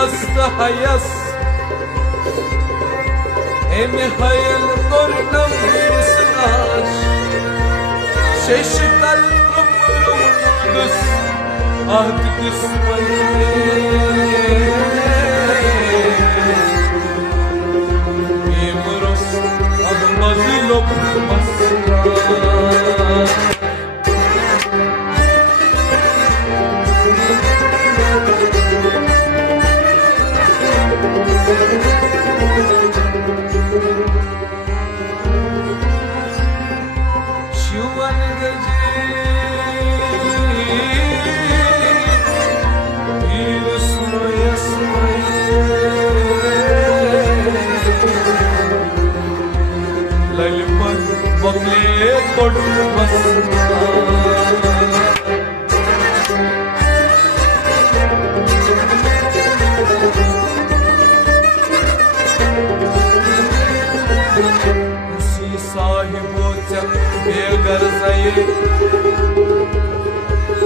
mast hayas em hayal kornam sanash şeştal rumrumdus ahd kismay imros ahmazilom masra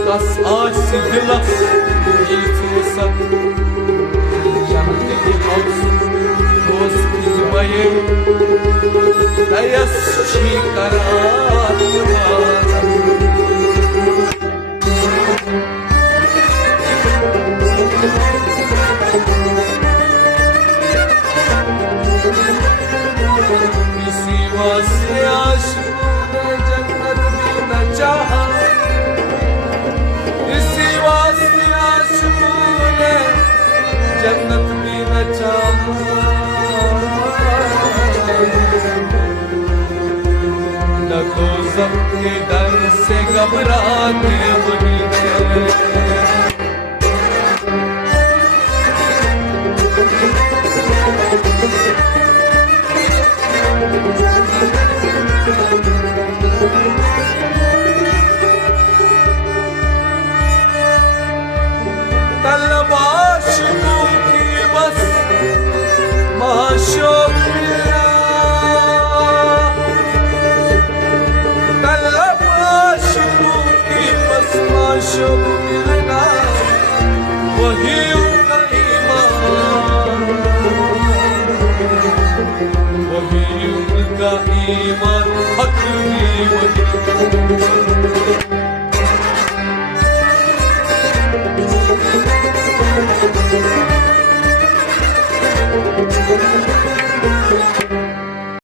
kas aşsı dilas iltifat janneti olsun dost bilmeyi dayas şikarat kisi vasi aşk जन्नत में न चाहा इसी वास्ते आशिकों ने जन्नत में न चाहा न दोज़ख के डर से घबराते वही तलबाशों की बस माशोक मिला तलबाशों की बस माशोक मिलना वही उनका ईमान वही उनका ईमान